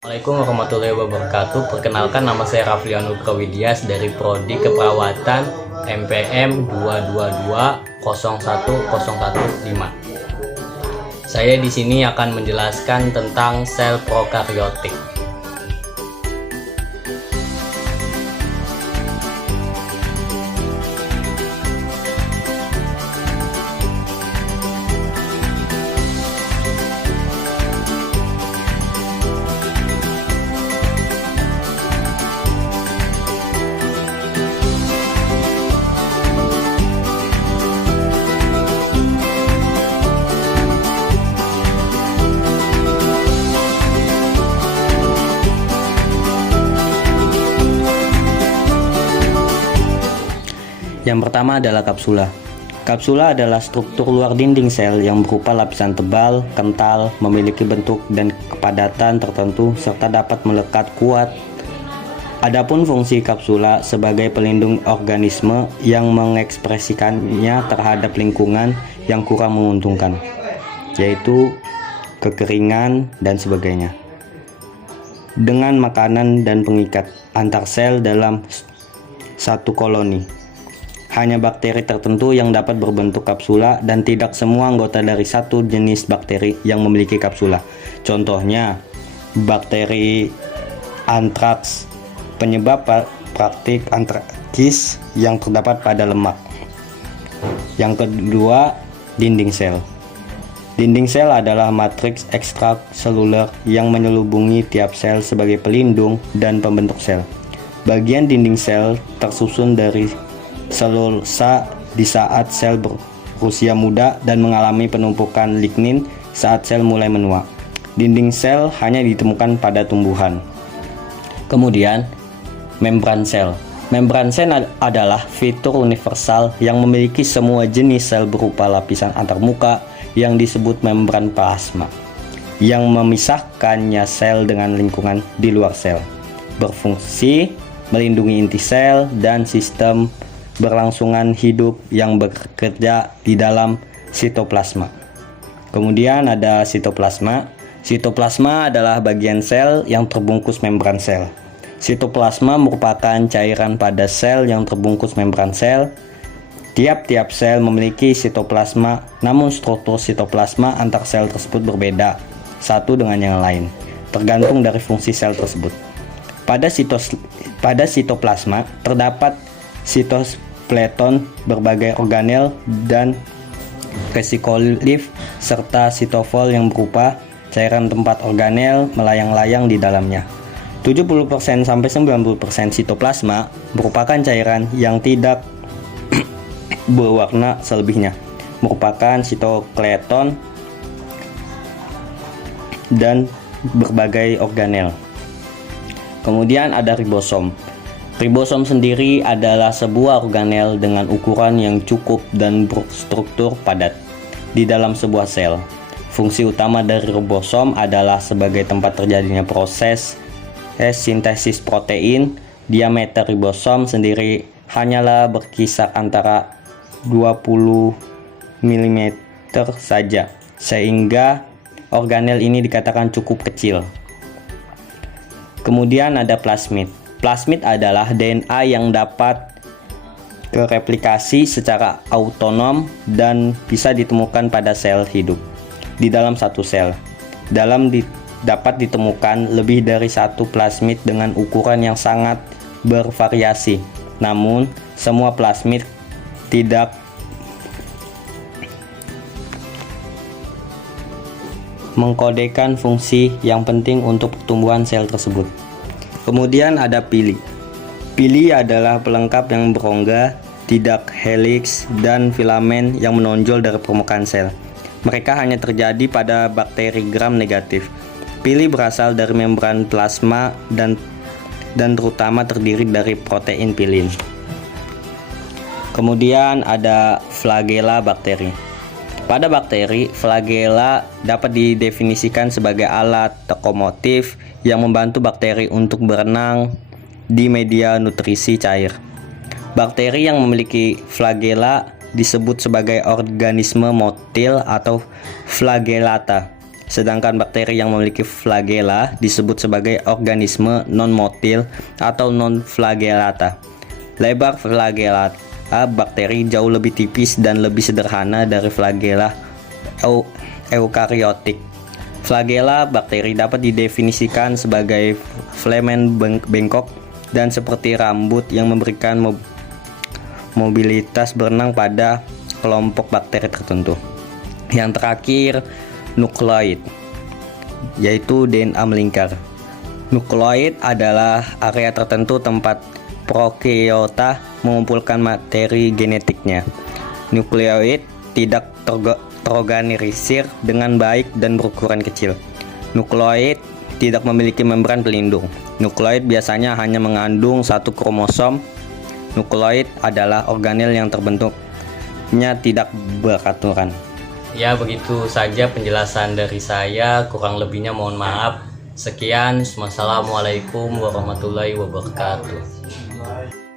Assalamualaikum warahmatullahi wabarakatuh. Perkenalkan, nama saya Raflian Nugrawidias dari Prodi Keperawatan MPM 222-01015. Saya di sini akan menjelaskan tentang sel prokaryotik. Yang pertama adalah kapsula. Kapsula adalah struktur luar dinding sel yang berupa lapisan tebal, kental, memiliki bentuk dan kepadatan tertentu, serta dapat melekat kuat. Adapun fungsi kapsula sebagai pelindung organisme yang mengekspresikannya terhadap lingkungan yang kurang menguntungkan, yaitu kekeringan dan sebagainya, dengan makanan dan pengikat antar sel dalam satu koloni. Hanya bakteri tertentu yang dapat berbentuk kapsula dan tidak semua anggota dari satu jenis bakteri yang memiliki kapsula. Contohnya, bakteri antraks, penyebab praktik antrakis yang terdapat pada lemak. Yang kedua, dinding sel. Dinding sel adalah matriks ekstraseluler yang menyelubungi tiap sel sebagai pelindung dan pembentuk sel. Bagian dinding sel tersusun dari selulosa di saat sel berusia muda dan mengalami penumpukan lignin saat sel mulai menua. Dinding sel hanya ditemukan pada tumbuhan. Kemudian, membran sel. Membran sel adalah fitur universal yang memiliki semua jenis sel berupa lapisan antarmuka yang disebut membran plasma, yang memisahkannya sel dengan lingkungan di luar sel. Berfungsi melindungi inti sel dan sistem berlangsungan hidup yang bekerja di dalam sitoplasma. Kemudian ada sitoplasma. Sitoplasma adalah bagian sel yang terbungkus membran sel. Sitoplasma merupakan cairan pada sel yang terbungkus membran sel. Tiap-tiap sel memiliki sitoplasma, namun struktur sitoplasma antar sel tersebut berbeda satu dengan yang lain, tergantung dari fungsi sel tersebut. Pada sitoplasma terdapat sitoskeleton, berbagai organel dan vesikolif, serta sitofol yang berupa cairan tempat organel melayang-layang di dalamnya. 70% sampai 90% sitoplasma merupakan cairan yang tidak berwarna, selebihnya merupakan sitoskeleton dan berbagai organel. Kemudian ada ribosom. Ribosom sendiri adalah sebuah organel dengan ukuran yang cukup dan berstruktur padat di dalam sebuah sel. Fungsi utama dari ribosom adalah sebagai tempat terjadinya proses sintesis protein. Diameter ribosom sendiri hanyalah berkisar antara 20 mm saja, sehingga organel ini dikatakan cukup kecil. Kemudian ada plasmid. Plasmid adalah DNA yang dapat tereplikasi secara autonom dan bisa ditemukan pada sel hidup. Di dalam satu sel, dapat ditemukan lebih dari satu plasmid dengan ukuran yang sangat bervariasi. Namun, semua plasmid tidak mengkodekan fungsi yang penting untuk pertumbuhan sel tersebut. Kemudian ada pili. Pili adalah pelengkap yang berongga, tidak heliks, dan filamen yang menonjol dari permukaan sel. Mereka hanya terjadi pada bakteri gram negatif. Pili berasal dari membran plasma dan terutama terdiri dari protein pilin. Kemudian ada flagela bakteri. Pada bakteri, flagela dapat didefinisikan sebagai alat lokomotif yang membantu bakteri untuk berenang di media nutrisi cair. Bakteri yang memiliki flagela disebut sebagai organisme motil atau flagellata. Sedangkan bakteri yang memiliki flagella disebut sebagai organisme non-motil atau non-flagellata. Lebar flagella bakteri jauh lebih tipis dan lebih sederhana dari flagella eukariotik. Flagella bakteri dapat didefinisikan sebagai filamen bengkok dan seperti rambut yang memberikan mobilitas berenang pada kelompok bakteri tertentu. Yang terakhir, nukleoid, yaitu DNA melingkar. Nukleoid adalah area tertentu tempat prokeota mengumpulkan materi genetiknya. Nukleoid tidak terorganisir dengan baik dan berukuran kecil. Nukleoid tidak memiliki membran pelindung. Nukleoid biasanya hanya mengandung satu kromosom. Nukleoid adalah organel yang terbentuknya tidak beraturan. Ya, begitu saja penjelasan dari saya, kurang lebihnya mohon maaf. Sekian, wassalamualaikum warahmatullahi wabarakatuh.